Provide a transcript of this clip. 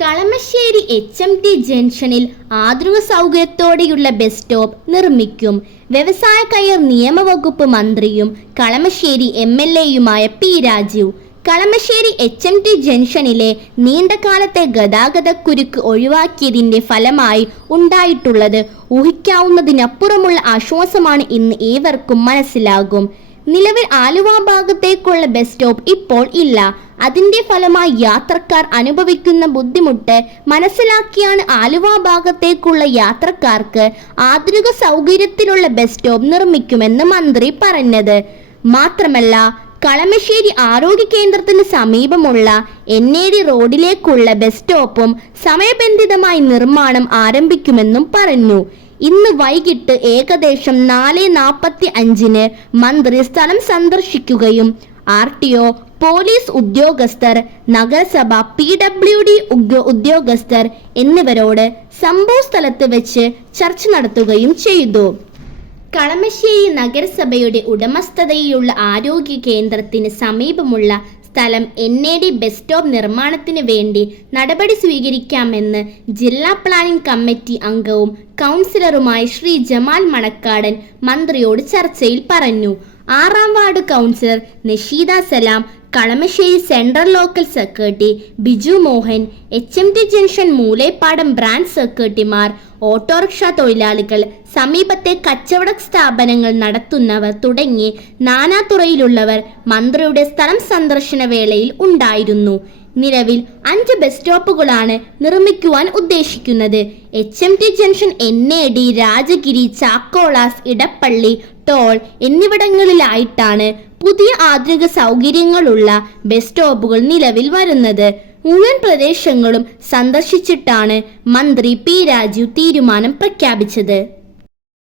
Kalamassery HMT ജംഗ്ഷനിൽ ആധുനിക സൗകര്യത്തോടെയുള്ള bus stop നിർമ്മിക്കും. വ്യവസായ കയർ നിയമവകുപ്പ് മന്ത്രിയും കളമശ്ശേരി MLAയുമായ P. രാജീവ് കളമശ്ശേരി HMT ജംഗ്ഷനിലെ നീണ്ടകാലത്തെ ഗതാഗതക്കുരുക്ക് ഒഴിവാക്കിയതിന്റെ ഫലമായി ഉണ്ടായിട്ടുള്ളത് ഊഹിക്കാവുന്നതിനപ്പുറമുള്ള ആശ്വാസമാണ് ഇന്ന് ഏവർക്കും മനസ്സിലാകും. നിലവിൽ ആലുവ ഭാഗത്തേക്കുള്ള ബസ് സ്റ്റോപ്പ് ഇപ്പോൾ ഇല്ല. അതിന്റെ ഫലമായി യാത്രക്കാർ അനുഭവിക്കുന്ന ബുദ്ധിമുട്ട് മനസ്സിലാക്കിയാണ് ആലുവ ഭാഗത്തേക്കുള്ള യാത്രക്കാർക്ക് ആധുനിക സൗകര്യത്തിലുള്ള ബസ് സ്റ്റോപ്പ് നിർമ്മിക്കുമെന്ന് മന്ത്രി പറഞ്ഞത്. മാത്രമല്ല, കളമശ്ശേരി ആരോഗ്യ കേന്ദ്രത്തിന് സമീപമുള്ള NAD റോഡിലേക്കുള്ള ബസ് സ്റ്റോപ്പും സമയബന്ധിതമായി നിർമ്മാണം ആരംഭിക്കുമെന്നും പറഞ്ഞു. ഇന്ന് വൈകിട്ട് ഏകദേശം 4:45 മന്ത്രി സ്ഥലം സന്ദർശിക്കുകയും RTO, പോലീസ് ഉദ്യോഗസ്ഥർ, നഗരസഭ PWD ഉദ്യോഗസ്ഥർ എന്നിവരോട് സംഭവ സ്ഥലത്ത് വെച്ച് ചർച്ച നടത്തുകയും ചെയ്തു. കളമശ്ശേരി നഗരസഭയുടെ ഉടമസ്ഥതയിലുള്ള ആരോഗ്യ കേന്ദ്രത്തിന് സമീപമുള്ള സ്ഥലം NAD ബസ് സ്റ്റോപ്പ് നിർമ്മാണത്തിന് വേണ്ടി നടപടി സ്വീകരിക്കാമെന്ന് ജില്ലാ പ്ലാനിംഗ് കമ്മിറ്റി അംഗവും കൗൺസിലറുമായ ശ്രീ ജമാൽ മണക്കാടൻ മന്ത്രിയോട് ചർച്ചയിൽ പറഞ്ഞു. 6ാം ward councillor Nasheeda Salam, Kalamassery central local secretary Biju Mohan, HMT junction Moolepadam branch സെക്രട്ടറിമാർ, ഓട്ടോറിക്ഷ തൊഴിലാളികൾ, സമീപത്തെ കച്ചവട സ്ഥാപനങ്ങൾ നടത്തുന്നവർ തുടങ്ങി നാനാതുറയിലുള്ളവർ മന്ത്രിയുടെ സ്ഥലം സന്ദർശന വേളയിൽ ഉണ്ടായിരുന്നു. നിലവിൽ 5 ബസ് സ്റ്റോപ്പുകളാണ് നിർമ്മിക്കുവാൻ ഉദ്ദേശിക്കുന്നത്. HMT junction, NAD, Rajagiri, Chackolas, Edappally, toll എന്നിവിടങ്ങളിലായിട്ടാണ് പുതിയ ആധുനിക സൗകര്യങ്ങളുള്ള ബസ് സ്റ്റോപ്പുകൾ നിലവിൽ വരുന്നത്. മുഴുവൻ പ്രദേശങ്ങളും സന്ദർശിച്ചിട്ടാണ് മന്ത്രി P. രാജീവ് തീരുമാനം പ്രഖ്യാപിച്ചത്.